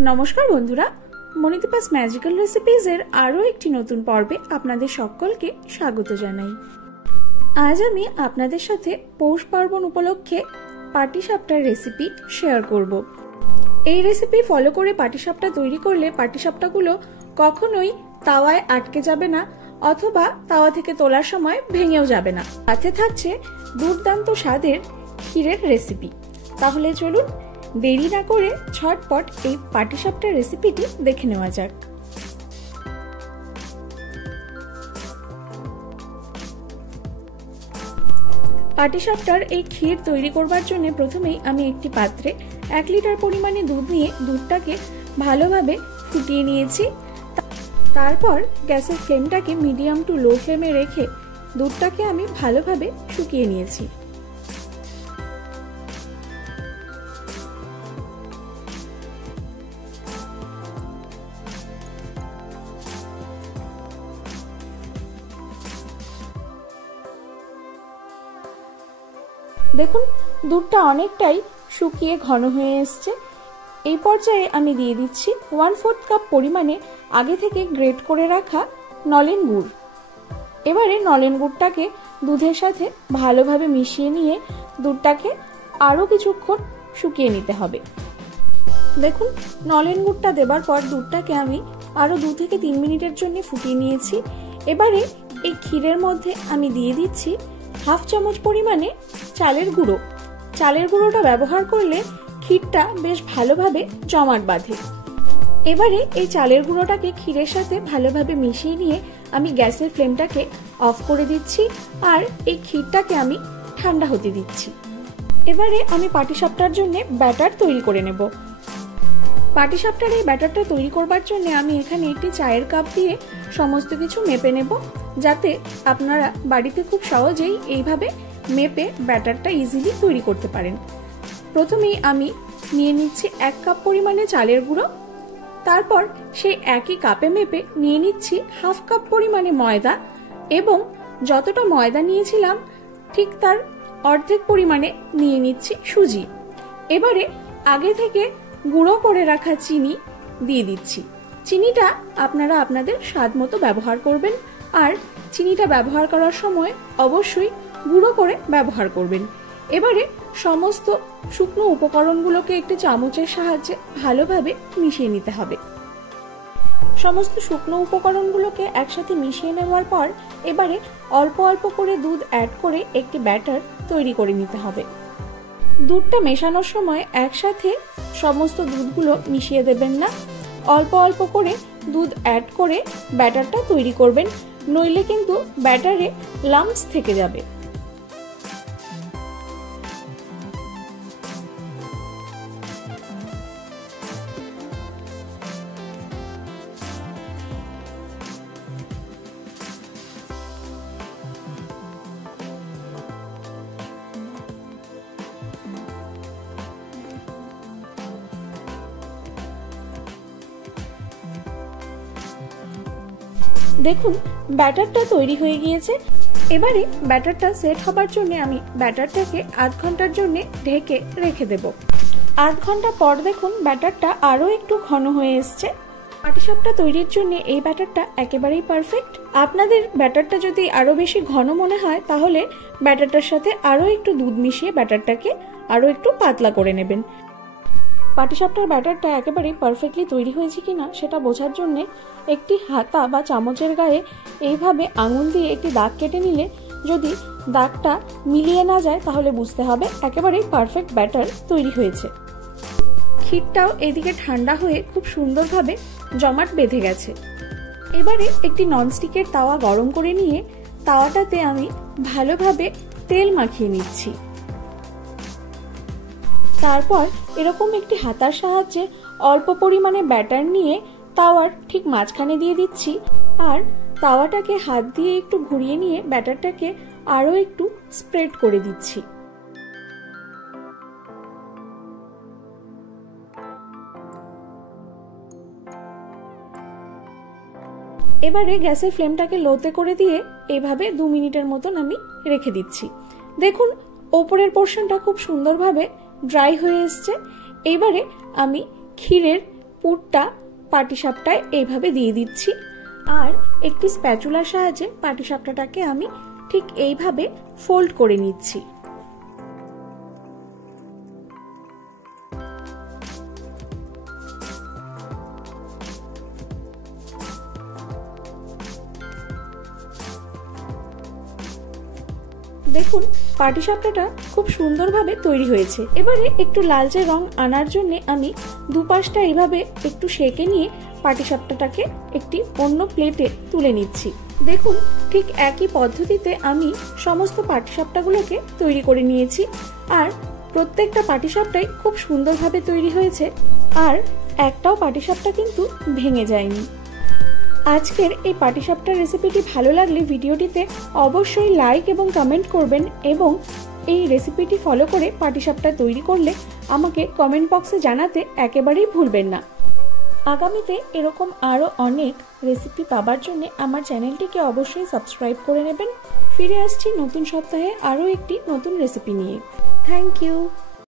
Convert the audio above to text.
নমস্কার বন্ধুরা, মনিদীপাস ম্যাজিক্যাল রেসিপিজের আরও একটি নতুন পর্বে আপনাদের সকলকে স্বাগত জানাই। আজ আমি আপনাদের সাথে পৌষ পার্বণ উপলক্ষে পাটিসাপটার রেসিপি শেয়ার করব। এই রেসিপি ফলো করে পাটিসাপটা তৈরি করলে পাটিসাপটাগুলো কখনোই তাওয়ায় আটকে যাবে না অথবা তাওয়া থেকে তোলার সময় ভেঙেও যাবে না। সাথে থাকছে দুর্দান্ত স্বাদের ক্ষীরের রেসিপি। তাহলে চলুন দেরি না করে ঝটপট এই পাটিসাপটার রেসিপিটি দেখে নেওয়া যাক। পাটিসাপটার এই ক্ষীর তৈরি করবার জন্য প্রথমেই আমি একটি পাত্রে 1 লিটার পরিমাণে দুধ নিয়ে দুধটাকে ভালোভাবে ফুটিয়ে নিয়েছি। তারপর গ্যাসের ফ্লেমটাকে মিডিয়াম টু লো ফ্লেমে রেখে দুধটাকে আমি ভালোভাবে শুকিয়ে নিয়েছি। দেখুন দুধটা অনেকটাই শুকিয়ে ঘন হয়ে এসছে। এই পর্যায়ে আমি দিয়ে দিচ্ছি 1/4 কাপ পরিমাণে আগে থেকে গ্রেট করে রাখা নলেন গুড়। এবারে নলেন গুড়টাকে দুধের সাথে ভালোভাবে মিশিয়ে নিয়ে দুধটাকে আরও কিছুক্ষণ শুকিয়ে নিতে হবে। দেখুন নলেন গুড়টা দেবার পর দুধটাকে আমি আরও 2 থেকে 3 মিনিটের জন্য ফুটিয়ে নিয়েছি। এবারে এই ক্ষীরের মধ্যে আমি দিয়ে দিচ্ছি 1/2 চামচ পরিমাণে চালের গুঁড়ো। চালের গুঁড়োটা ব্যবহার করলে ক্ষীরটা বেশ ভালোভাবে জমাট বাঁধে। এবারে এই চালের গুঁড়োটাকে ক্ষীরের সাথে ভালোভাবে মিশিয়ে নিয়ে আমি গ্যাসের ফ্লেমটাকে অফ করে দিচ্ছি আর এই ক্ষীরটাকে আমি ঠান্ডা হতে দিচ্ছি। এবারে আমি পাটিসাপটার জন্য ব্যাটার তৈরি করে নেব। পাটিসাপটার এই ব্যাটারটা তৈরি করবার জন্য আমি এখানে একটি চায়ের কাপ দিয়ে সমস্ত কিছু মেপে নেব, যাতে আপনারা বাড়িতে খুব সহজেই এইভাবে মেপে ব্যাটারটা ইজিলি তৈরি করতে পারেন। প্রথমেই আমি নিয়ে নিচ্ছি 1 কাপ পরিমাণে চালের গুঁড়ো। তারপর সেই একই কাপে মেপে নিয়ে নিচ্ছি 1/2 কাপ পরিমাণে ময়দা এবং যতটা ময়দা নিয়েছিলাম ঠিক তার অর্ধেক পরিমাণে নিয়ে নিচ্ছি সুজি। এবারে আগে থেকে গুঁড়ো করে রাখা চিনি দিয়ে দিচ্ছি। চিনিটা আপনারা আপনাদের স্বাদ মতো ব্যবহার করবেন আর চিনিটা ব্যবহার করার সময় অবশ্যই গুঁড়ো করে ব্যবহার করবেন। এবারে সমস্ত শুকনো উপকরণগুলোকে একটি চামচের সাহায্যে ভালোভাবে মিশিয়ে নিতে হবে। সমস্ত শুকনো উপকরণগুলোকে একসাথে মিশিয়ে নেওয়ার পর এবারে অল্প অল্প করে দুধ অ্যাড করে একটি ব্যাটার তৈরি করে নিতে হবে। দুধটা মেশানোর সময় একসাথে সমস্ত দুধগুলো মিশিয়ে দেবেন না, অল্প অল্প করে দুধ অ্যাড করে ব্যাটারটা তৈরি করবেন, নইলে কিন্তু ব্যাটারে লাম্পস থেকে যাবে। দেখুন ব্যাটারটা তৈরি হয়ে গিয়েছে। এবারে ব্যাটারটা সেট হবার জন্য আমি ব্যাটারটাকে আধ ঘন্টার জন্য ঢেকে রেখে দেব। আধ ঘন্টা পর দেখুন ব্যাটারটা আরো একটু ঘন হয়ে এসছে। পাটিসাপটা তৈরির জন্য এই ব্যাটারটা একেবারেই পারফেক্ট। আপনাদের ব্যাটারটা যদি আরো বেশি ঘন মনে হয় তাহলে ব্যাটারটার সাথে আরো একটু দুধ মিশিয়ে ব্যাটারটাকে আরো একটু পাতলা করে নেবেন। পাটিসাপটার ব্যাটারটা একেবারেই পারফেক্টলি তৈরি হয়েছে কিনা সেটা বোঝার জন্য একটি হাতা বা চামচের গায়ে এইভাবে আঙুল দিয়ে একটি দাগ কেটে নিলে যদি দাগটা মিলিয়ে না যায় তাহলে বুঝতে হবে একেবারেই পারফেক্ট ব্যাটার তৈরি হয়েছে। ক্ষীরটাও এদিকে ঠান্ডা হয়ে খুব সুন্দরভাবে জমাট বেঁধে গেছে। এবারে একটি ননস্টিকের তাওয়া গরম করে নিয়ে তাওয়াটাতে আমি ভালোভাবে তেল মাখিয়ে নিচ্ছি। তারপর এরকম একটি হাতার সাহায্যে অল্প পরিমাণে ব্যাটার নিয়ে তাওয়ার ঠিক মাঝখানে দিয়ে দিচ্ছি আর তাওয়াটাকে হাত দিয়ে একটু ঘুরিয়ে নিয়ে ব্যাটারটাকে আরো একটু স্প্রেড করে দিচ্ছি। এবারে গ্যাসের ফ্লেমটাকে লোতে করে দিয়ে এইভাবে 2 মিনিটের মতন আমি রেখে দিচ্ছি। দেখুন ওপরের পোর্শনটা খুব সুন্দরভাবে ড্রাই হয়ে এসছে। এবারে আমি ক্ষীরের পুরটা পাটিসাপটায় এইভাবে দিয়ে দিচ্ছি। আর একটি স্প্যাচুলার সাহায্যে পাটিসাপটাটাকে আমি ঠিক এইভাবে ফোল্ড করে নিচ্ছি। দেখুন পাটিসাপটাটা খুব সুন্দরভাবে তৈরি হয়েছে। এবারে একটু লালচে রং আনার জন্য আমি দুপাশটা এইভাবে একটু সেঁকে নিয়ে পাটিসাপটাটাকে একটি অন্য প্লেটে তুলে নিচ্ছি। দেখুন ঠিক একই পদ্ধতিতে আমি সমস্ত পাটিসাপটাগুলোকে তৈরি করে নিয়েছি। আর প্রত্যেকটা পাটিসাপটাই খুব সুন্দরভাবে তৈরি হয়েছে, আর একটাও পাটিসাপটা কিন্তু ভেঙে যায়নি। আজকের এই পাটিসাপটার রেসিপিটি ভালো লাগলে ভিডিওটিতে অবশ্যই লাইক এবং কমেন্ট করবেন, এবং এই রেসিপিটি ফলো করে পাটিসাপটা তৈরি করলে আমাকে কমেন্ট বক্সে জানাতে একেবারেই ভুলবেন না। আগামীতে এরকম আরও অনেক রেসিপি পাবার জন্য আমার চ্যানেলটিকে অবশ্যই সাবস্ক্রাইব করে নেবেন। ফিরে আসছি নতুন সপ্তাহে আরও একটি নতুন রেসিপি নিয়ে। Thank you.